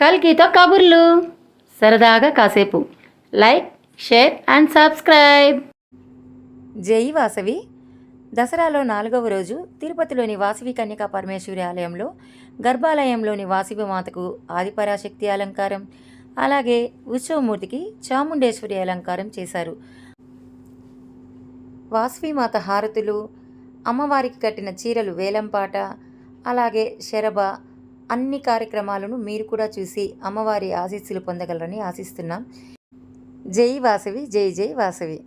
కల్కితో కబుర్లు. సరదాగా కాసేపు. Like share and subscribe. జై వాసవి. దసరాలో నాలుగవ రోజు తిరుపతిలోని వాసవి కన్యకా పరమేశ్వరి ఆలయంలో గర్భాలయంలోని వాసవి మాతకు ఆదిపరాశక్తి అలంకారం అలాగే ఉత్సవమూర్తికి చాముండేశ్వరి అలంకారం చేశారు. వాసవి మాత హారతులు అమ్మవారికి కట్టిన చీరలు వేలంపాట అలాగే శరభ అన్ని కార్యక్రమాలను మీరు కూడా చూసి అమ్మవారి ఆశీస్సులు పొందగలరని ఆశిస్తున్నాం. జై వాసవి జై జై వాసవి.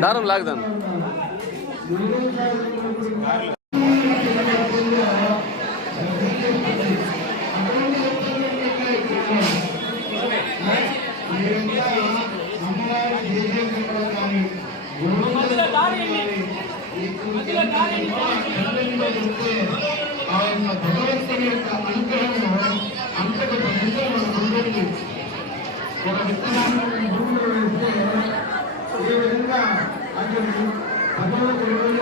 దారం లాగదాను భగవంతుని యొక్క అనుగ్రహము అంతటి అందరికీ ఒక విత్తనాన్ని భూమిలో వేస్తే ఏ విధంగా అది భగవంతుడు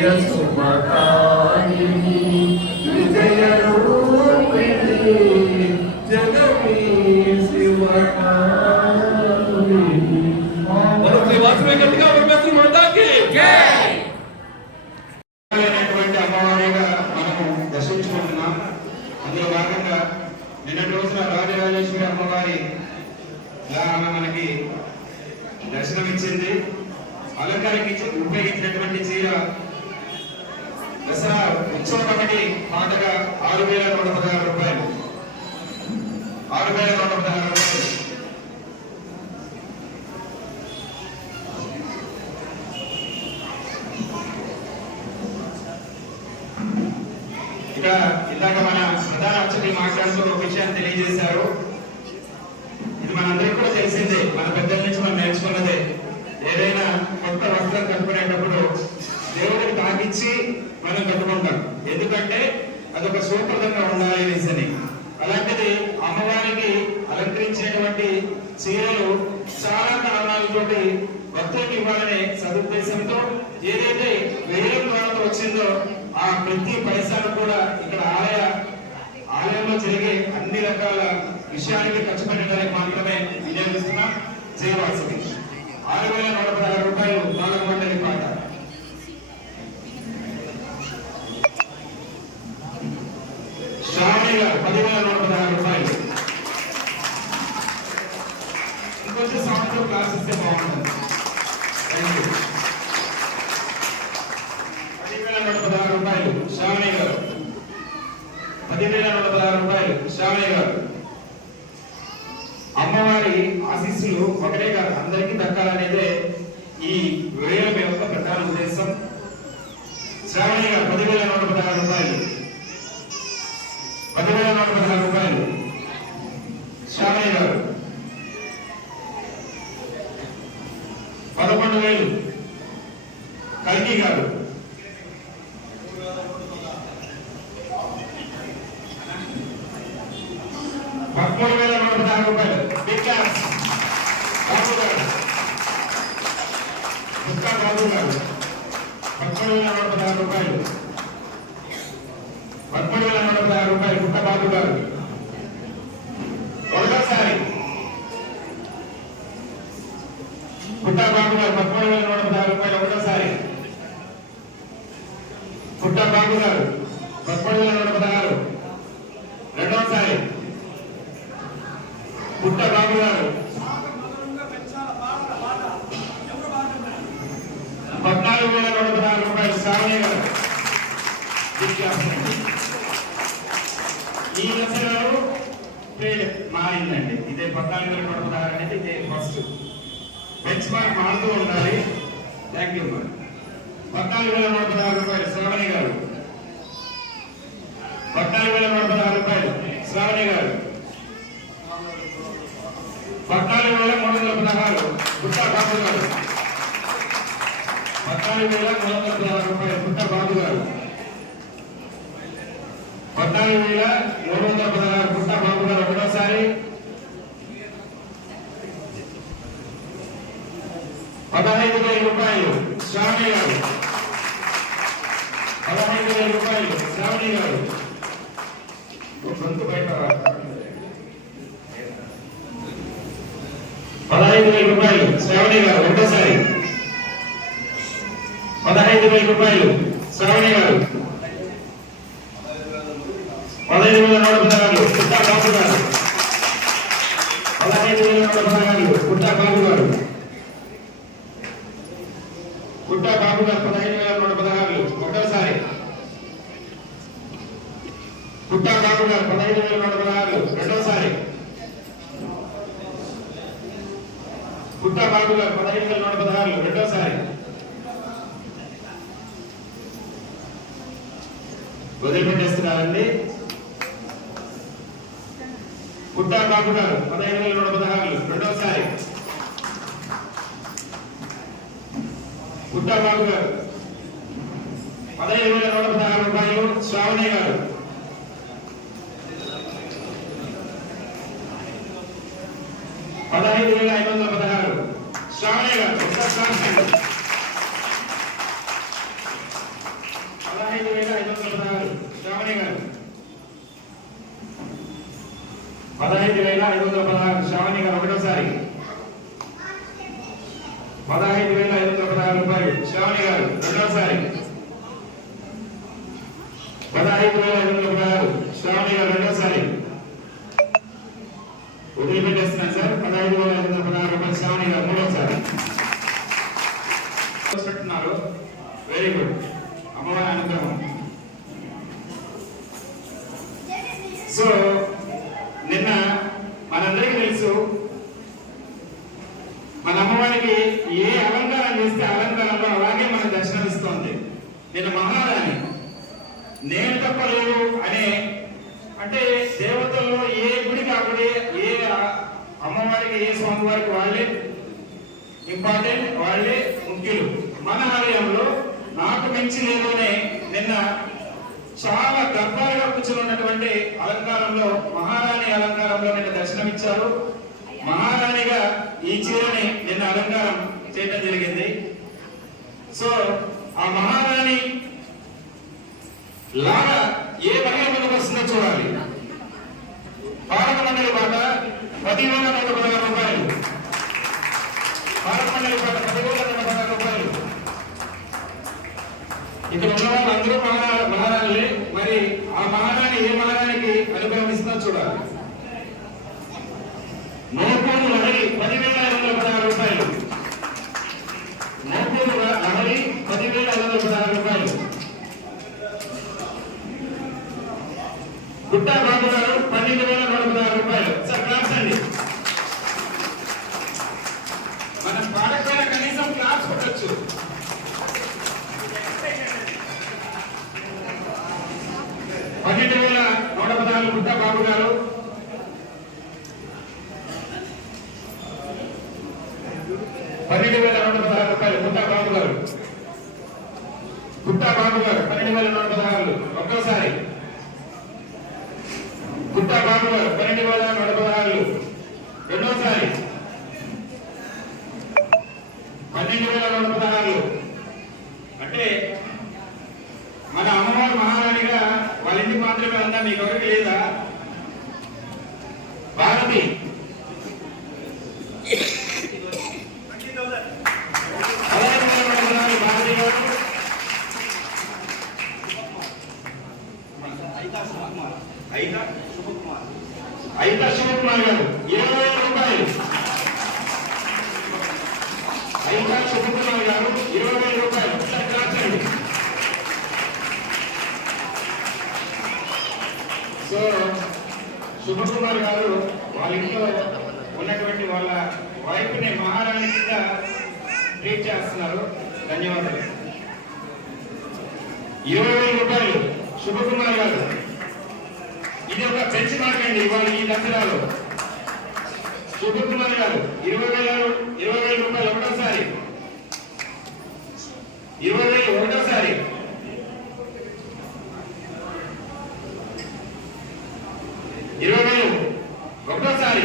జయ శుభకామిని గారిని మాట్లాడుతూ ఒక విషయాన్ని తెలియజేశారు. ఇది మనందరికీ కూడా తెలిసిందే. మన పెద్దల నుంచి మనం నేర్చుకున్నదే. ఏదైనా కొత్త వస్త్రం కట్టుకునేటప్పుడు దేవుడికి తాకిచ్చి మనం కట్టుకుంటాం. ఎందుకంటే అదొక సూప్రదంగా ఉండాలి అనేసి. అలాంటిది అమ్మవారికి అలంకరించినటువంటి చీరలు చాలా కారణాలతోటి భక్తులకు ఇవ్వాలనే సదుద్దేశంతో ఏదైతే వేలం ద్వారా వచ్చిందో ఆ ప్రతి పైసాను కూడా ఇక్కడ ఆలయ ఆలయంలో జరిగే అన్ని రకాల విషయానికి ఖర్చు పెట్టడానికి మాత్రమే వినియోగిస్తున్న జయవాసవి ఆరు వేల నూట పదహారు రూపాయలు నాలుగు మండలి పాట. శ్రావణి గారు పదివేల నూట పదహారు రూపాయలు. ఇంకొంచెం సంవత్సరం క్లాస్ ఇస్తే బాగుంటుంది. థ్యాంక్ యూ పదివేల నూట పదహారు రూపాయలు శ్రావణి గారు పదివేల నూట పదహారు రామయ్య గారు. అమ్మవారి ఆశీస్సులు ఒకటే కాదు అందరికీ దక్కాలనేదే ఈ వేలం యొక్క ప్రధాన ఉద్దేశం శ్రావణి గారు పదివేల నూట పదహారు రూపాయలు పదివేల నూట పదహారు రూపాయలు శ్రావణి గారు పదకొండు వేలు కల్కి గారు పదమూడు వేల నూట పదహారు రూపాయలు బిగ్ క్లాస్ బాబు గారు బాబు గారు పదమూడు వేల నూట పదహారు రూపాయలు. పదమూడు వేల నూట పదహారు రూపాయలు పుట్టబాబు గారు ఒకటోసారి పుట్ట బాబు గారు పదమూడు వేల నూట పదహారు రూపాయలు ఒకటోసారి పుట్ట బాబు గారు పదమూడు వేల నూట పదహారు రెండోసారి పుట్ట బాబు గారు పద్నాలుగు వేల నూట పదహారు రూపాయలు శ్రావణి గారు ఈ దశలో పేరు మారిందండి ఇదే పద్నాలుగు వేల నూట పదహారు అనేది ఇదే ఫస్ట్ బెంచ్ మార్క్ మారుతూ ఉండాలి థ్యాంక్ యూ మరి పద్నాలుగు వేల నూట పదహారు రూపాయలు శ్రావణి గారు పద్నాలుగు వేల నూట పదహారు రూపాయలు శ్రావణి గారు పద్నాలుగు వేల మూడు వందల పదహారు గుట్టా బాబు గారు పద్నాలుగు వేల మూడు వందల పదహారు రూపాయలు గుట్టా బాబు గారు పద్నాలుగు వేల మూడు వందల పదహారు గుట్టా బాబు గారు ఒకటోసారి పదహైదు వేల రూపాయలు శ్రావణి గారు పదహైదు వేల రూపాయలు శ్రావణి గారు ఓ గొంతు బయట రా. పదహైదు వేల రూపాయలు శ్రావణి గారు ఒకటోసారి పదహైదు రూపాయలు. శ్రావణి గారు. పదహైదు వేల నూట పదహారు. పుట్టా కాపు గారు. పదహైదు వేల నూట పదహారు. పుట్టా కాపు గారు. పుట్టా కాపు గారు పదహైదు వేల నూట పదహారులు ఒకటోసారి. పుట్టా కాపు గారు పదహైదు వేల నూట పదహారు. రెండోసారి. పుట్టా కాపు గారు పదహైదు వేల నూట పదహారులు రెండోసారి. వదిలిపెట్టేస్తున్నారండి పుట్టా కాకుంటారు పదహైదు వేల నూట పదహారు రెండోసారి. పుట్టా బాబు గారు పదహైదు వేల నూట పదహారు రూపాయలు శ్రావణి గారు. పదహైదు వేల ఐదు వందల పదహారు శ్రావణి గారు ఒకసారి శ్రావణి. పదహైదు వేల ఐదు గారు పదహైదు వేల ఐదు వందల పదహారు శ్రావణి గారు ఒకటోసారి. పదహైదు వేల ఐదు వందల పదహారు రూపాయలు శ్రావణి గారు రెండోసారి పదహైదు వేల ఐదు వందల పదహారు శ్రావణి గారు రెండోసారి వదిలిపెట్టేస్తున్నాను సార్ పదహైదు వేల ఐదు వందల పదహారు రూపాయలు శ్రావణి గారు మూడోసారి పెట్టున్నారు వెరీ గుడ్ అమ్మవారి అనుగ్రహం సో నిన్న మనందరికీ తెలుసు మన అమ్మవారికి ఏ అలంకారం చేస్తే అలంకారంలో అలాగే మన దర్శనం ఇస్తోంది నిన్న మహారాణి నేను తప్ప లేదు అనే అంటే దేవతల్లో ఏ గుడి కాకుడి ఏ ఎవరైతే ఏ స్వామివారికి వాళ్ళే ఇంపార్టెంట్ వాళ్ళే ముఖ్యులు. మన ఆలయంలో నాకు మించి లేదనే నిన్న చాలా గర్భాలుగా కూర్చున్నటువంటి అలంకారంలో మహారాణి అలంకారంలో నిన్న దర్శనమిచ్చారు. మహారాణిగా ఈ చీరని నిన్న అలంకారం చేయడం జరిగింది. సో ఆ మహారాణి లాగా ఏ మహిళ ముందుకు వస్తుందో చూడాలి. భారత మండలి పాట పదివేల నూట పదహారు రూపాయలు భారత మండలి పాట పదివేల నూట పదహారు రూపాయలు ఇక్కడ ఉన్న వాళ్ళందరూ మహారా మహారాణులే మరి ఆ మహారాణి ఏ మహారాణికి అనుగ్రహిస్తున్నా చూడాలి నోపూరు నగరి పదివేల ఐదు వందల పదహారు రూపాయలు నోపూరు నగరి పదివేల ఐదు వందల పదహారు రూపాయలు గుట్టా బాబు గారు పన్నెండు వేల నూట పదహారు రూపాయలు సార్ క్లాప్స్ అండి మనం పాడకపోయినా కనీసం క్లాప్స్ కొట్టచ్చు పన్నెండు వేల నూట పదహారు గుట్టా బాబు గారు పన్నెండు వేల నూట పదహారు రూపాయలు గుట్టా బాబు గారు గుట్టా బాబు గారు పన్నెండు వేల నూట పదహారు ఒక్కసారి గుట్టా బాబు గారు పన్నెండు వేల నూట పదహారు రెండోసారి పన్నెండు వేల నూట పదహారు ఉందా మీకు ఎవరికి లేదా భారతి పదహైదు వందల పదహారు భారతి గారు అయితా అయితా శివకుమార్ గారు ఇరవై వేల రూపాయలు అయితా శివకుమార్ గారు ఇరవై వేల రూపాయలు ఒకసారి క్లాస్ చేయండి. సో శుభకుమార్ గారు వాళ్ళ ఇంట్లో ఉన్నటువంటి వాళ్ళ వైఫ్ని మహారాణి కింద ట్రీట్ చేస్తున్నారు ధన్యవాదాలు ఇరవై వేల రూపాయలు శుభకుమార్ గారు ఇది అడగండి బెంచ్ ఇవాళ ఈ దసరాలో శుభకుమార్ గారు ఇరవై వేల ఇరవై వేల రూపాయలు ఒకటోసారి ఇరవై వేలు ఒకటోసారి ఇరవై వేలు ఒకటోసారి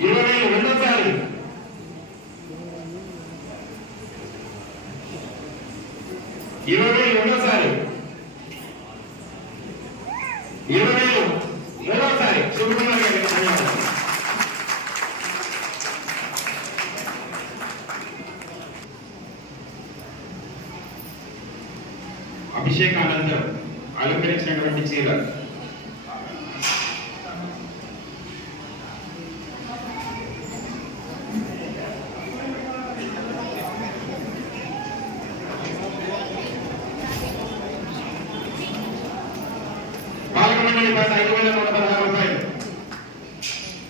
ఇరవై వేలు రెండోసారి ఇరవై వేలు రెండోసారి ఇరవై వేలు మూడోసారి శుభకుమార్ గారికి ధన్యవాదాలు అభిషేకానందం అలంకరించినటువంటి చీర పాలక మండలి పాట ఐదు వేల నూట పదహారు రూపాయలు.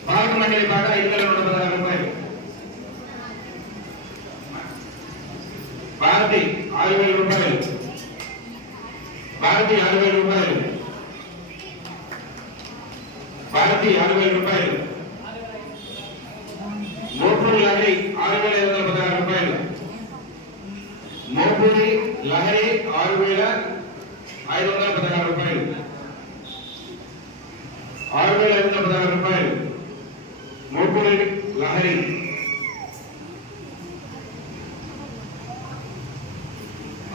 పాలక మండలి పాట ఐదు వేల నూట పదహారు రూపాయలు భారతి ఆరు వేల రూపాయలు భారతి ఆరు వేల రూపాయలు భారతి ఆరు వేల రూపాయలు మోపూరి లహరి ఆరు వేల ఐదు వందల పదహారు రూపాయలు మోపూరి లహరి ఆరు వేల ఐదు వందల పదహారు రూపాయలు ఆరు వేల ఐదు వందల పదహారు రూపాయలు మోపూరి లహరి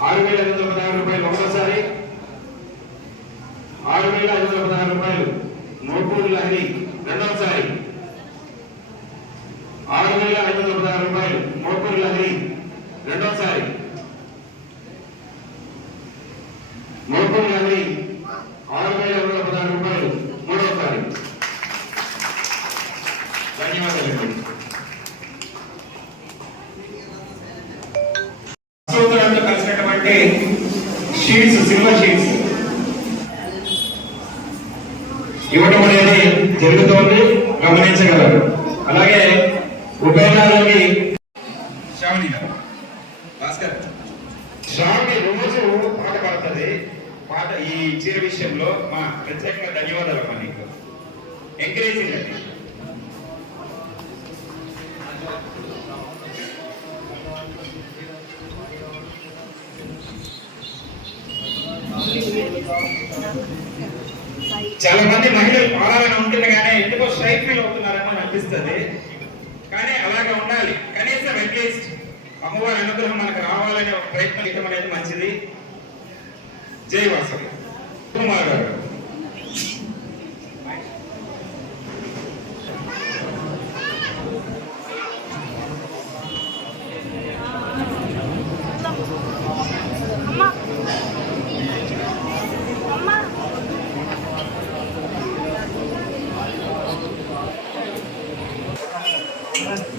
ఆరు వేల ఐదు వందల పదహారు రూపాయలు ఒకసారి ఆరు వేల ఐదు వందల పదహారు రూపాయలు. మోపూరి లహరి రెండవసారి ఆరు వేల ఐదు వందల పదహారు రూపాయలు మోపూరి లహరి రెండవసారి మోపూరి లహరి ఆరు వేల ఐదు వందల పదహారు రూపాయలు మూడవసారి ధన్యవాదాలు సూత్రాలతో కలిసినటువంటి షీట్స్ సిల్వర్ షీట్స్ ఇవ్వటం అనేది జరుగుతోంది గమనించగలరు అలాగే ఉపయోగాలకి శ్రావణి గారు భాస్కర్ శ్రావణి రోజు పాట పాడుతుంది పాట ఈ చీర విషయంలో మా ప్రత్యేకంగా ధన్యవాదాలు అమ్మా నీకు. ఎంకరేజింగ్ అది చాలా మంది మహిళలు పాడాలని ఉంటుంది కానీ ఎందుకో స్ట్రైక్ ఫీల్ అవుతున్నారని అనిపిస్తుంది. కానీ అలాగే ఉండాలి. కనీసం అట్లీస్ట్ అమ్మవారి అనుగ్రహం మనకు రావాలనే ఒక ప్రయత్నం చేయడం అనేది మంచిది. జై వాసవి కుమార్ గారు శరభ శరభ